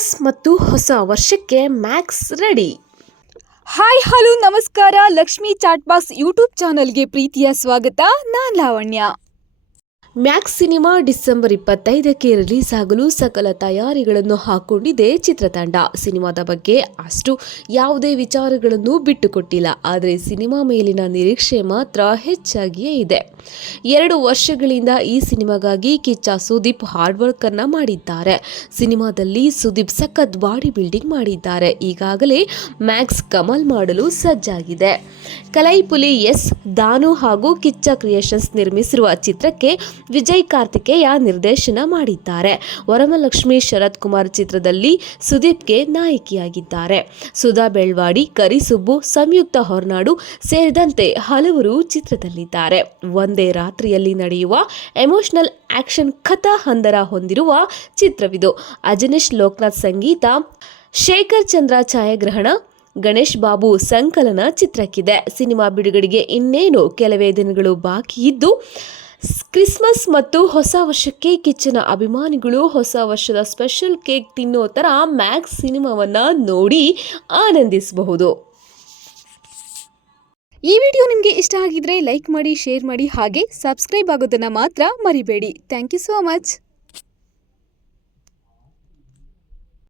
Christmas ಮತ್ತು ಹೊಸ ವರ್ಷಕ್ಕೆ ಮ್ಯಾಕ್ಸ್ ರೆಡಿ. ಹಾಯ್, ಹಲೋ, ನಮಸ್ಕಾರ. ಲಕ್ಷ್ಮಿ ಚಾಟ್ ಬಾಕ್ಸ್ ಯೂಟ್ಯೂಬ್ ಚಾನಲ್ಗೆ ಪ್ರೀತಿಯ ಸ್ವಾಗತ. ನಾನ್ ಲಾವಣ್ಯ. ಮ್ಯಾಕ್ಸ್ ಸಿನಿಮಾ ಡಿಸೆಂಬರ್ ಇಪ್ಪತ್ತೈದಕ್ಕೆ ರಿಲೀಸ್ ಆಗಲು ಸಕಲ ತಯಾರಿಗಳನ್ನು ಹಾಕೊಂಡಿದೆ ಚಿತ್ರತಂಡ. ಸಿನಿಮಾದ ಬಗ್ಗೆ ಅಷ್ಟು ಯಾವುದೇ ವಿಚಾರಗಳನ್ನು ಬಿಟ್ಟುಕೊಟ್ಟಿಲ್ಲ. ಆದರೆ ಸಿನಿಮಾ ಮೇಲಿನ ನಿರೀಕ್ಷೆ ಮಾತ್ರ ಹೆಚ್ಚಾಗಿಯೇ ಇದೆ. ಎರಡು ವರ್ಷಗಳಿಂದ ಈ ಸಿನಿಮಾಗಾಗಿ ಕಿಚ್ಚ ಸುದೀಪ್ ಹಾರ್ಡ್ ವರ್ಕ್ ಅನ್ನ ಮಾಡಿದ್ದಾರೆ. ಸಿನಿಮಾದಲ್ಲಿ ಸುದೀಪ್ ಸಖತ್ ಬಾಡಿ ಬಿಲ್ಡಿಂಗ್ ಮಾಡಿದ್ದಾರೆ. ಈಗಾಗಲೇ ಮ್ಯಾಕ್ಸ್ ಕಮಲ್ ಮಾಡಲು ಸಜ್ಜಾಗಿದೆ. ಕಲೈಪುಲಿ ಎಸ್ ದಾನು ಹಾಗೂ ಕಿಚ್ಚ ಕ್ರಿಯೇಷನ್ಸ್ ನಿರ್ಮಿಸಿರುವ ಚಿತ್ರಕ್ಕೆ ವಿಜಯ್ ಕಾರ್ತಿಕೇಯ ನಿರ್ದೇಶನ ಮಾಡಿದ್ದಾರೆ. ವರಮಲಕ್ಷ್ಮಿ ಶರತ್ ಕುಮಾರ್ ಚಿತ್ರದಲ್ಲಿ ಸುದೀಪ್ಗೆ ನಾಯಕಿಯಾಗಿದ್ದಾರೆ. ಸುಧಾ ಬೆಳ್ವಾಡಿ ಕರಿಸುಬ್ಬು ಸಂಯುಕ್ತ ಹೊರನಾಡು ಸೇರಿದಂತೆ ಹಲವರು ಚಿತ್ರದಲ್ಲಿದ್ದಾರೆ. ಒಂದೇ ರಾತ್ರಿಯಲ್ಲಿ ನಡೆಯುವ ಎಮೋಷನಲ್ ಆಕ್ಷನ್ ಕಥಾ ಹಂದರ ಹೊಂದಿರುವ ಚಿತ್ರವಿದು. ಅಜನೀಶ್ ಲೋಕನಾಥ್ ಸಂಗೀತ, ಶೇಖರ್ ಚಂದ್ರ ಛಾಯಾಗ್ರಹಣ ಗಣೇಶ್ ಬಾಬು ಸಂಕಲನ ಚಿತ್ರಕ್ಕಿದೆ. ಸಿನಿಮಾ ಬಿಡುಗಡೆಗೆ ಇನ್ನೇನು ಕೆಲವೇ ದಿನಗಳು ಬಾಕಿ ಇದ್ದು, ಕ್ರಿಸ್ಮಸ್ ಮತ್ತು ಹೊಸ ವರ್ಷಕ್ಕೆ ಕಿಚ್ಚನ ಅಭಿಮಾನಿಗಳು ಹೊಸ ವರ್ಷದ ಸ್ಪೆಷಲ್ ಕೇಕ್ ತಿನ್ನೋ ಥರ ಮ್ಯಾಕ್ಸ್ ಸಿನಿಮಾವನ್ನು ನೋಡಿ ಆನಂದಿಸಬಹುದು. ಈ ವಿಡಿಯೋ ನಿಮಗೆ ಇಷ್ಟ ಆಗಿದ್ರೆ ಲೈಕ್ ಮಾಡಿ, ಶೇರ್ ಮಾಡಿ ಹಾಗೆ ಸಬ್ಸ್ಕ್ರೈಬ್ ಆಗೋದನ್ನು ಮಾತ್ರ ಮರಿಬೇಡಿ. Thank you so much.